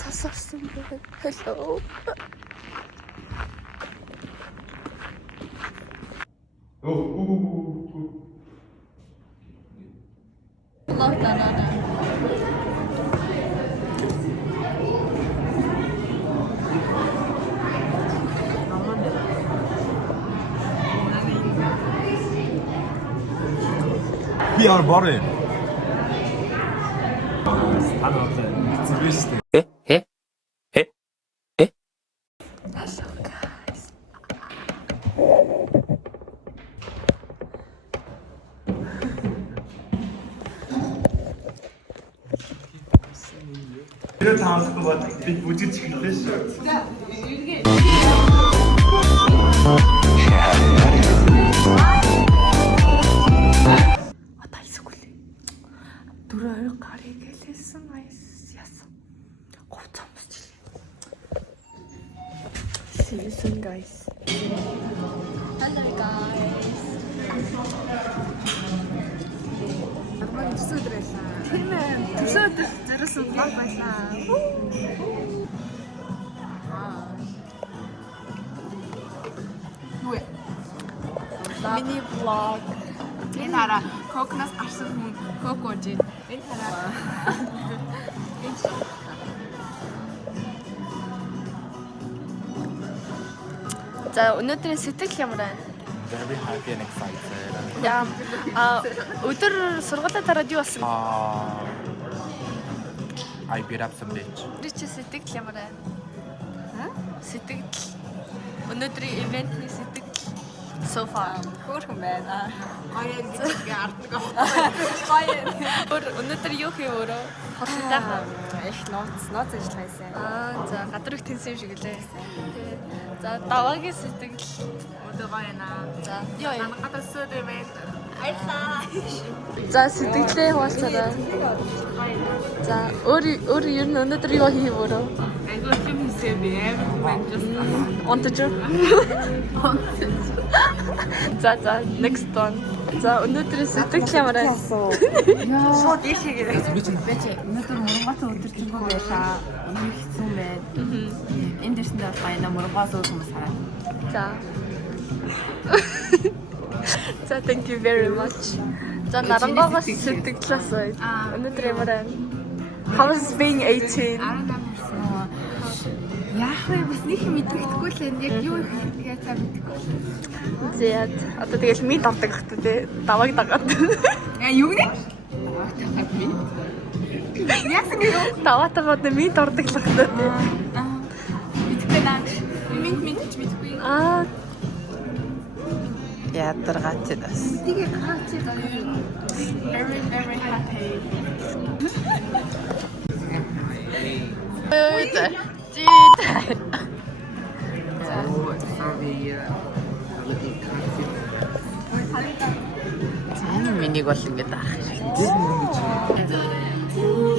цасарсан байна. Hello. PR барэ. Hello guys. 이런 당황스러운 것 같아. 무지 질렸어. Одоо эсвэл дөрөөр гарыг хэлсэн аяс яасан. Говцоо мосч. See you soon guys. Hello guys. Намайг төсөөдрөөсөн. Тийм ээ. Төсөөдөр зэрэсэн баг байлаа. Юу вэ? Mini vlog. Энэ хараа кокнаас гарсан хүн кокож байна. Энэ хараа. За өнөөдрийн сэтгэл ямар байна? Very happy and excited. Яа. Өдөр сургуулаа тараад юу болсон? I beat up some bitch. Чи сэтгэл ямар байна? Сэтгэл. Өнөөдрийн ивентний сэтгэл so far. Хөөрхөн байна. Гоё гэж ард нэг гоё. Өнөөдөр юу хийв өөрөө? Хоцтой хаа. Их ноц ажиллаа хийсэн. За гадар их тэнсэн юм шиг лээ. За даваагийн сэтгэл Өдөр гоё наа. за ёо. Гадар суудаг байна. Баярлаа. За сэтгэлээ хуваалцаарай. За өөр ер нь өнөөдөр юу хийв өөрөө? Айгуу юм хийсэн би амар just Унтаж. За next one. За өнөөдрийн сэтгэл ямар байна? шууд ийшээгээ. Өнөөдөр Мургат өдөржингөө байлаа. Үнэн хэцүү байна. Энд дэсэндээ байна Мургат хүмүүс хараа. За. За thank you very much. За нарангаагаас сэтгэлээс өнөөдөр ямар байна? How is being 18? Яах вэ? Бас нэг юм мэдрэхгүй л энэ яг юу хийгээ цаа мэдэхгүй. Зээд одоо тэгэл минь давдаг хата те давааг дагаад. Юу нэ? Яасан юу? Даваатайгоод минь дордог л хата те. Мэдгүй наа. Мэдчих мэдгүй. Ядаргач нас. Тэгээ хаач very very happy. Жид. За минийг бол ингэж арах хэрэгтэй.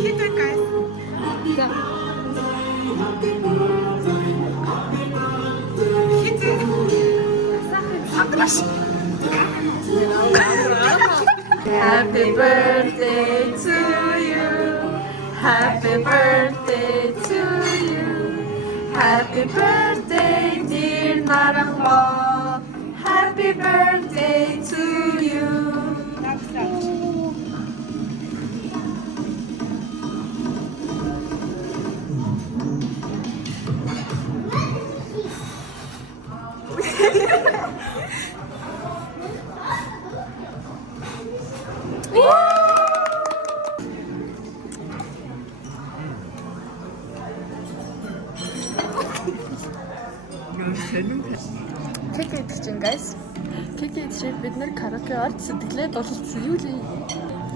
Хитэ guys. Хитэ. Happy birthday to you. Happy birthday to you. Happy birthday dear Narangwa. Happy birthday to you. Кек идэх чинь guys. Кек идэх бид нэр караоке орж сэтгэлээ дулцсан юу лээ?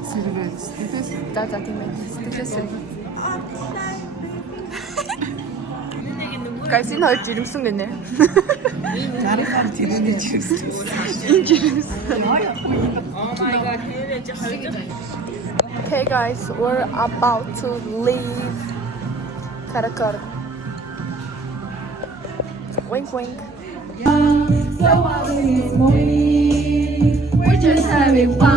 Сэргээ. Сэтгэлээс За тийм ээ. Сэтгэлээс сэргээ. Guys энэ хоёр жирэмсэн гинэ. Жаргахаар тэрний чирсэн. Энэ жирэмсэн. Okay guys, we're about to leave Karakar. Wink wink. So while this morning, we're just having fun.